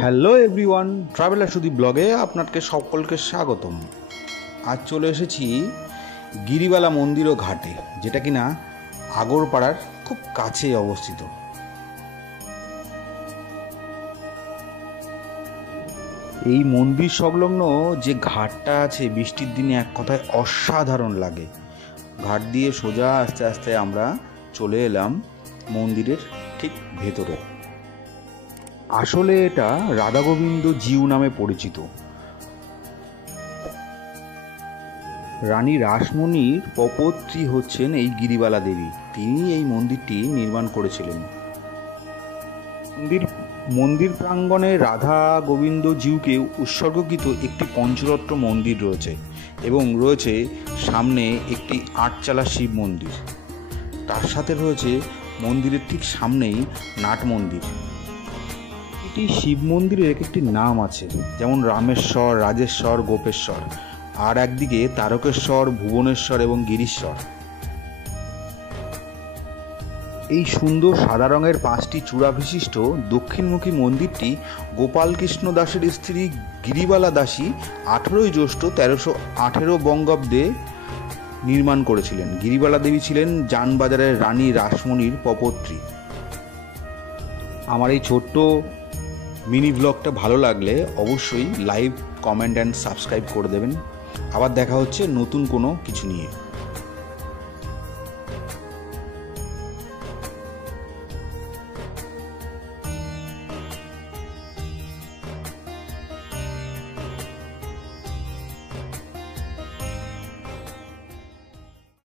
Hello everyone, traveller Sudip ব্লগে আপনাকে সকলকে স্বাগতম। আজ চলে এসেছি গিরিবালা মন্দির ও ঘাটে, যেটা কিনা আগরপাড়ার খুব কাছেই অবস্থিত। এই মন্দির সংলগ্ন যে ঘাটটা আছে, বৃষ্টির দিনে এক কথায় অসাধারণ লাগে। ঘাট দিয়ে সোজা আস্তে আস্তে আমরা চলে এলাম মন্দিরের ঠিক ভেতরে। আসলে এটা রাধা গোবিন্দ জিউ নামে পরিচিত। রানী রাসমণির পপত্রী হচ্ছেন এই গিরিবালা দেবী। তিনি এই মন্দিরটি নির্মাণ করেছিলেন। মন্দির প্রাঙ্গণে রাধা গোবিন্দ জিউকে উৎসর্গকৃত একটি পঞ্চরত্ন মন্দির রয়েছে এবং রয়েছে সামনে একটি আটচালা শিব মন্দির। তার সাথে রয়েছে মন্দিরের ঠিক সামনেই নাট মন্দির। এটি শিব মন্দিরের এক একটি নাম আছে, যেমন রামেশ্বর, রাজেশ্বর, গোপেশ্বর, আর একদিকে তারকেশ্বর, ভুবনেশ্বর এবং গিরিশ্বর। এই সুন্দর সাদা রঙের 5টি চূড়া বিশিষ্ট দক্ষিণমুখী মন্দিরটি গোপালকৃষ্ণ দাসের স্ত্রী গিরিবালা দাসী 18ই জ্যৈষ্ঠ 1318 বঙ্গাব্দে নির্মাণ করেছিলেন। গিরিবালা দেবী ছিলেন জানবাজারের রানী রাসমণির পপত্রী। আমার এই ছোট্ট মিনি ব্লগটা ভালো লাগলে অবশ্যই লাইক, কমেন্ট অ্যান্ড সাবস্ক্রাইব করে দেবেন। আবার দেখা হচ্ছে নতুন কোনো কিছু নিয়ে।